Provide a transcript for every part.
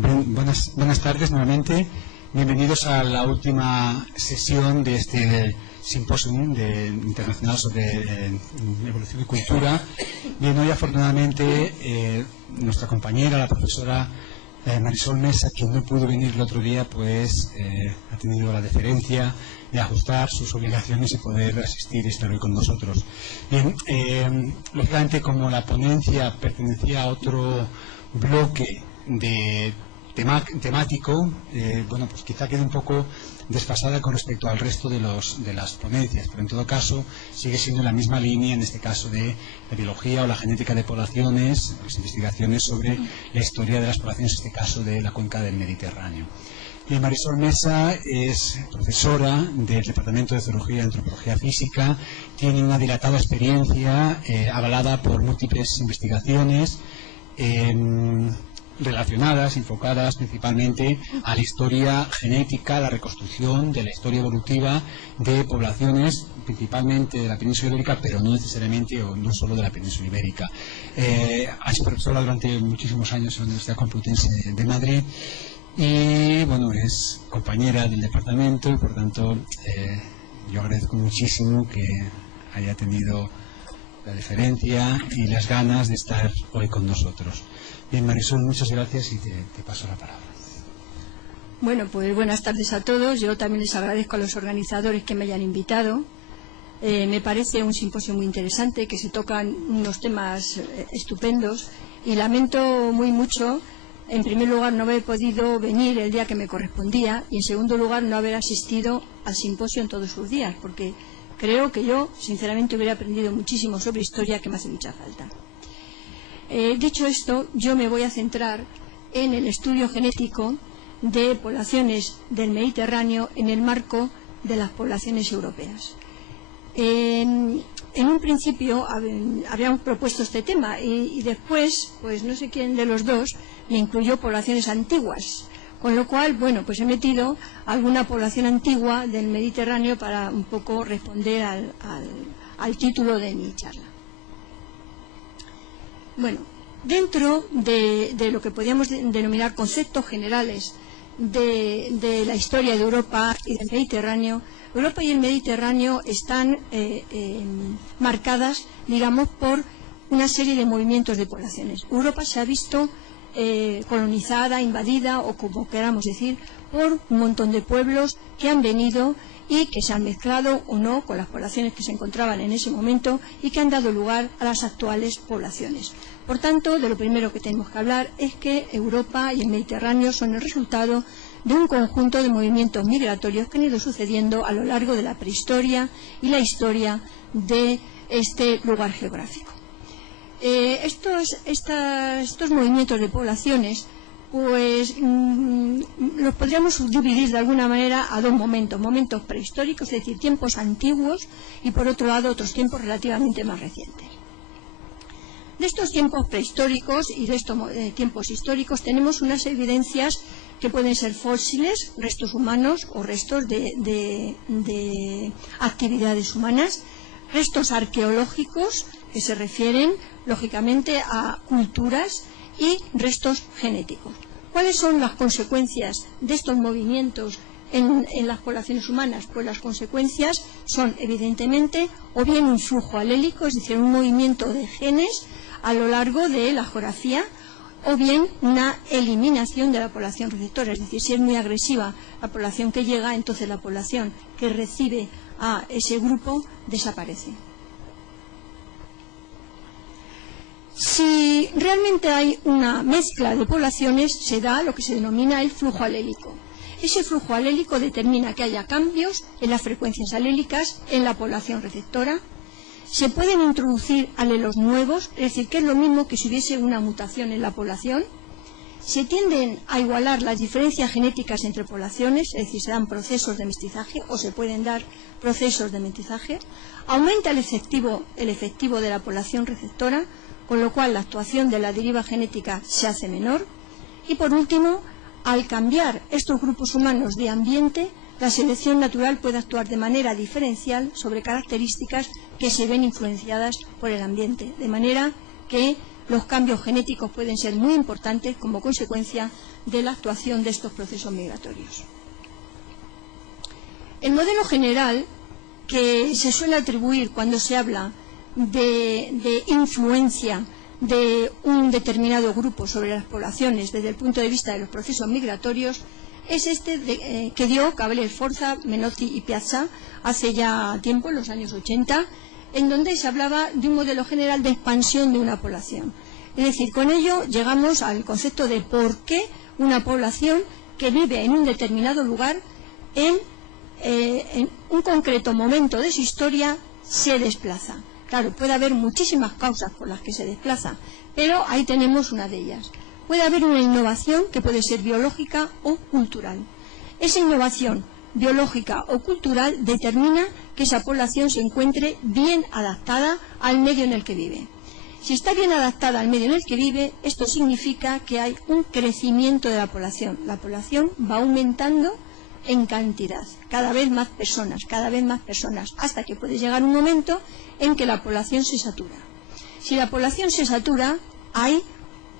Buenas tardes nuevamente. Bienvenidos a la última sesión de este simposium internacional sobre evolución y cultura. Bien, hoy afortunadamente nuestra compañera, la profesora Marisol Mesa, quien no pudo venir el otro día, pues ha tenido la deferencia de ajustar sus obligaciones y poder asistir y estar hoy con nosotros. Bien, lógicamente, como la ponencia pertenecía a otro bloque temático, bueno, pues quizá quede un poco desfasada con respecto al resto de las ponencias, pero en todo caso sigue siendo en la misma línea, en este caso de la biología o la genética de poblaciones, las investigaciones sobre la historia de las poblaciones, en este caso de la cuenca del Mediterráneo. Y Marisol Mesa es profesora del Departamento de Zoología y Antropología Física, tiene una dilatada experiencia avalada por múltiples investigaciones relacionadas, enfocadas principalmente a la historia genética, a la reconstrucción de la historia evolutiva de poblaciones, principalmente de la península ibérica, pero no necesariamente o no solo de la península ibérica. Ha sido profesora durante muchísimos años en la Universidad Complutense de Madrid y, bueno, es compañera del departamento y, por tanto, yo agradezco muchísimo que haya tenido la deferencia y las ganas de estar hoy con nosotros. Bien, Marisol, muchas gracias y te paso la palabra. Bueno, pues buenas tardes a todos. Yo también les agradezco a los organizadores que me hayan invitado. Me parece un simposio muy interesante, que se tocan unos temas estupendos y lamento muy mucho, en primer lugar, no haber podido venir el día que me correspondía y, en segundo lugar, no haber asistido al simposio en todos sus días, porque creo que yo, sinceramente, hubiera aprendido muchísimo sobre historia, que me hace mucha falta. Dicho esto, yo me voy a centrar en el estudio genético de poblaciones del Mediterráneo en el marco de las poblaciones europeas. En un principio habíamos propuesto este tema y después, pues no sé quién de los dos, me incluyó poblaciones antiguas. Con lo cual, bueno, pues he metido alguna población antigua del Mediterráneo para un poco responder al título de mi charla. Bueno, dentro de lo que podríamos denominar conceptos generales de la historia de Europa y del Mediterráneo, Europa y el Mediterráneo están marcadas, digamos, por una serie de movimientos de poblaciones. Europa se ha visto colonizada, invadida o como queramos decir, por un montón de pueblos que han venido y que se han mezclado o no con las poblaciones que se encontraban en ese momento y que han dado lugar a las actuales poblaciones. Por tanto, de lo primero que tenemos que hablar es que Europa y el Mediterráneo son el resultado de un conjunto de movimientos migratorios que han ido sucediendo a lo largo de la prehistoria y la historia de este lugar geográfico. Estos movimientos de poblaciones, pues los podríamos subdividir de alguna manera a dos momentos prehistóricos, es decir, tiempos antiguos, y por otro lado otros tiempos relativamente más recientes. De estos tiempos prehistóricos y de estos tiempos históricos tenemos unas evidencias que pueden ser fósiles, restos humanos o restos de actividades humanas, restos arqueológicos que se refieren lógicamente a culturas y restos genéticos. ¿Cuáles son las consecuencias de estos movimientos en las poblaciones humanas? Pues las consecuencias son evidentemente o bien un flujo alélico, es decir, un movimiento de genes a lo largo de la geografía, o bien una eliminación de la población receptora, es decir, si es muy agresiva la población que llega, entonces la población que recibe a ese grupo desaparece. Si realmente hay una mezcla de poblaciones, se da lo que se denomina el flujo alélico. Ese flujo alélico determina que haya cambios en las frecuencias alélicas en la población receptora. Se pueden introducir alelos nuevos, es decir, que es lo mismo que si hubiese una mutación en la población. Se tienden a igualar las diferencias genéticas entre poblaciones, es decir, se dan procesos de mestizaje o se pueden dar procesos de mestizaje. Aumenta el efectivo de la población receptora, con lo cual la actuación de la deriva genética se hace menor. Y por último, al cambiar estos grupos humanos de ambiente, la selección natural puede actuar de manera diferencial sobre características que se ven influenciadas por el ambiente, de manera que los cambios genéticos pueden ser muy importantes como consecuencia de la actuación de estos procesos migratorios. El modelo general que se suele atribuir cuando se habla de influencia de un determinado grupo sobre las poblaciones desde el punto de vista de los procesos migratorios es este que dio Cavalier Sforza, Menotti y Piazza hace ya tiempo, en los años 80, en donde se hablaba de un modelo general de expansión de una población. Es decir, con ello llegamos al concepto de por qué una población que vive en un determinado lugar en un concreto momento de su historia se desplaza. Claro, puede haber muchísimas causas por las que se desplaza, pero ahí tenemos una de ellas. Puede haber una innovación que puede ser biológica o cultural. Esa innovación biológica o cultural determina que esa población se encuentre bien adaptada al medio en el que vive. Si está bien adaptada al medio en el que vive, esto significa que hay un crecimiento de la población. La población va aumentando en cantidad, cada vez más personas, hasta que puede llegar un momento en que la población se satura. Si la población se satura, hay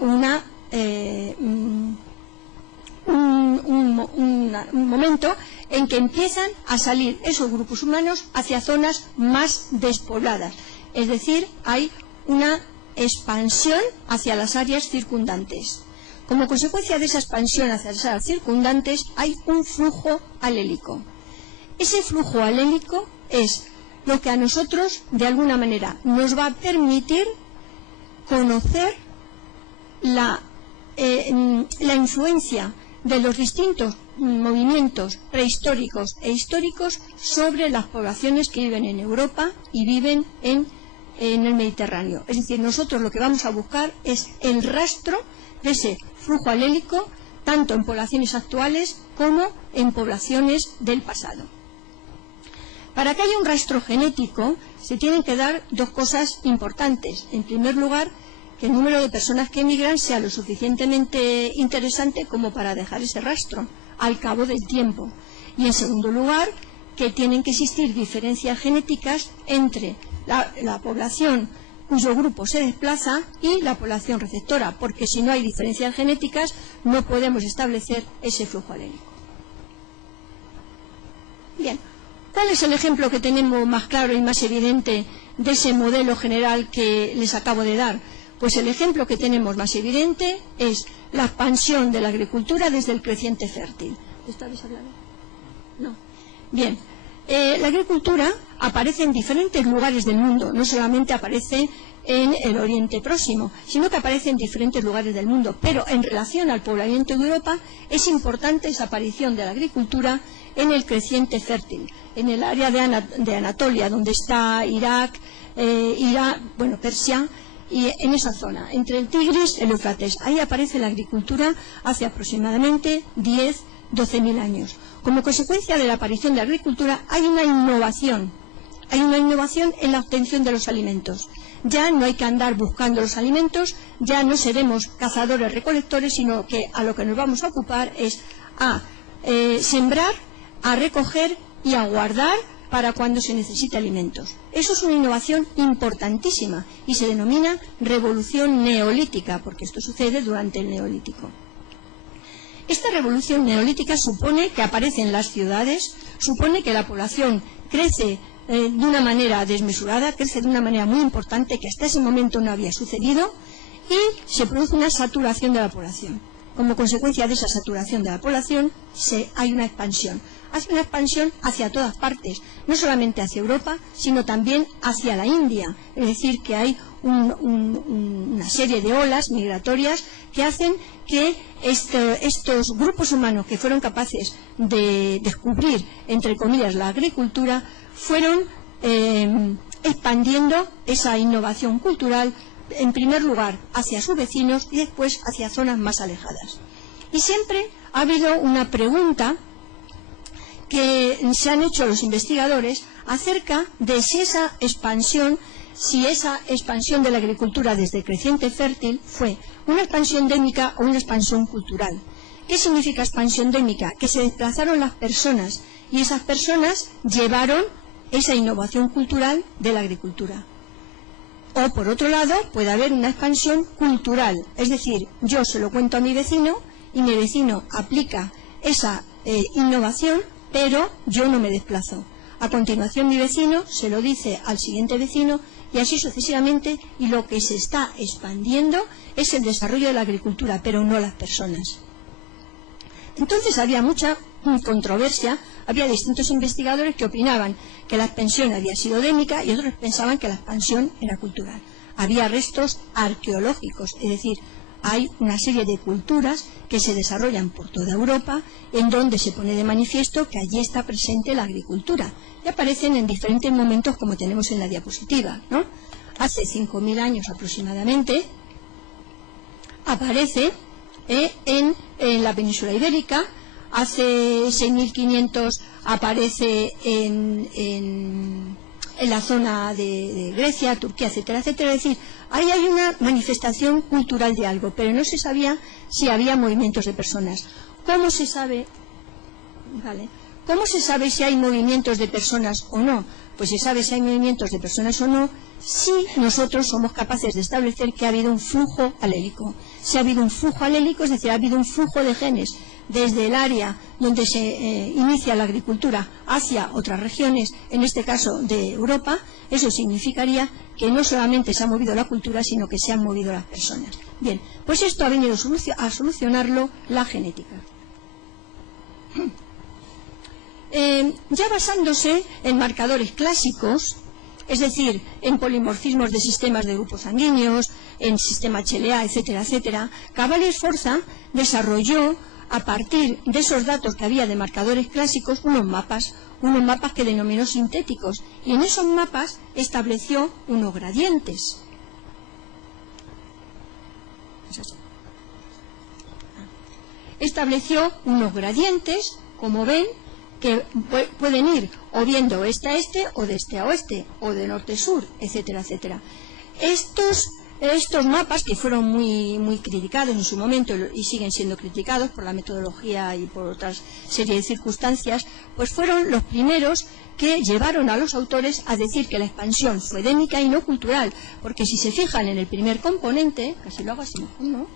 un momento en que empiezan a salir esos grupos humanos hacia zonas más despobladas, es decir, hay una expansión hacia las áreas circundantes. Como consecuencia de esa expansión hacia las áreas circundantes hay un flujo alélico. Ese flujo alélico es lo que a nosotros, de alguna manera, nos va a permitir conocer la influencia de los distintos movimientos prehistóricos e históricos sobre las poblaciones que viven en Europa y viven en el Mediterráneo. Es decir, nosotros lo que vamos a buscar es el rastro de ese flujo alélico, tanto en poblaciones actuales como en poblaciones del pasado. Para que haya un rastro genético se tienen que dar dos cosas importantes. En primer lugar, que el número de personas que emigran sea lo suficientemente interesante como para dejar ese rastro al cabo del tiempo. Y en segundo lugar, que tienen que existir diferencias genéticas entre la población cuyo grupo se desplaza y la población receptora, porque si no hay diferencias genéticas no podemos establecer ese flujo alélico. Bien, ¿cuál es el ejemplo que tenemos más claro y más evidente de ese modelo general que les acabo de dar? Pues el ejemplo que tenemos más evidente es la expansión de la agricultura desde el creciente fértil. ¿Esto habéis hablado? No. Bien. La agricultura aparece en diferentes lugares del mundo, no solamente aparece en el Oriente Próximo, sino que aparece en diferentes lugares del mundo. Pero en relación al poblamiento de Europa es importante esa aparición de la agricultura en el creciente fértil, en el área de Anatolia, donde está Irak, Persia, y en esa zona, entre el Tigris y el Éufrates. Ahí aparece la agricultura hace aproximadamente 10-12.000 años. Como consecuencia de la aparición de la agricultura hay una innovación en la obtención de los alimentos. Ya no hay que andar buscando los alimentos, ya no seremos cazadores-recolectores, sino que a lo que nos vamos a ocupar es a sembrar, a recoger y a guardar para cuando se necesite alimentos. Eso es una innovación importantísima y se denomina revolución neolítica, porque esto sucede durante el neolítico. Esta revolución neolítica supone que aparecen las ciudades, supone que la población crece de una manera desmesurada, crece de una manera muy importante que hasta ese momento no había sucedido, y se produce una saturación de la población. Como consecuencia de esa saturación de la población hay una expansión. Hace una expansión hacia todas partes, no solamente hacia Europa, sino también hacia la India. Es decir, que hay una serie de olas migratorias que hacen que estos grupos humanos que fueron capaces de descubrir, entre comillas, la agricultura, fueron expandiendo esa innovación cultural, en primer lugar hacia sus vecinos y después hacia zonas más alejadas. Y siempre ha habido una pregunta que se han hecho los investigadores acerca de si esa expansión de la agricultura desde el creciente fértil fue una expansión endémica o una expansión cultural. ¿Qué significa expansión endémica? Que se desplazaron las personas y esas personas llevaron esa innovación cultural de la agricultura. O, por otro lado, puede haber una expansión cultural, es decir, yo se lo cuento a mi vecino y mi vecino aplica esa innovación, pero yo no me desplazo. A continuación mi vecino se lo dice al siguiente vecino y así sucesivamente, y lo que se está expandiendo es el desarrollo de la agricultura, pero no las personas. Entonces había mucha controversia, había distintos investigadores que opinaban que la expansión había sido démica y otros pensaban que la expansión era cultural. Había restos arqueológicos, es decir, hay una serie de culturas que se desarrollan por toda Europa en donde se pone de manifiesto que allí está presente la agricultura y aparecen en diferentes momentos como tenemos en la diapositiva, ¿no? Hace 5.000 años aproximadamente aparece en la península ibérica, hace 6.500 aparece en la zona de Grecia, Turquía, etcétera, etcétera. Es decir, ahí hay una manifestación cultural de algo, pero no se sabía si había movimientos de personas. ¿Cómo se sabe? Vale. ¿Cómo se sabe si hay movimientos de personas o no? Pues se sabe si hay movimientos de personas o no si nosotros somos capaces de establecer que ha habido un flujo alélico. Si ha habido un flujo alélico, es decir, ha habido un flujo de genes desde el área donde se inicia la agricultura hacia otras regiones, en este caso de Europa, eso significaría que no solamente se ha movido la cultura, sino que se han movido las personas. Bien, pues esto ha venido a solucionarlo la genética. Ya basándose en marcadores clásicos, es decir, en polimorfismos de sistemas de grupos sanguíneos, en sistema HLA, etcétera, etcétera, Cavalli Sforza desarrolló, a partir de esos datos que había de marcadores clásicos, unos mapas que denominó sintéticos, y en esos mapas estableció unos gradientes. Estableció unos gradientes, como ven, que pueden ir o bien de oeste a este, o de este a oeste, o de norte a sur, etcétera, etcétera. Estos mapas, que fueron muy criticados en su momento y siguen siendo criticados por la metodología y por otras serie de circunstancias, pues fueron los primeros que llevaron a los autores a decir que la expansión fue démica y no cultural, porque si se fijan en el primer componente, casi lo hago así mejor, ¿no?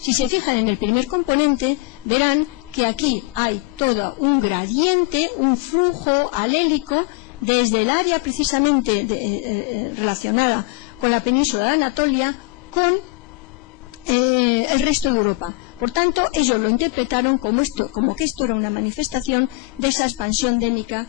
Si se fijan en el primer componente, verán que aquí hay todo un gradiente, un flujo alélico desde el área precisamente relacionada con la península de Anatolia con el resto de Europa. Por tanto, ellos lo interpretaron como que esto era una manifestación de esa expansión démica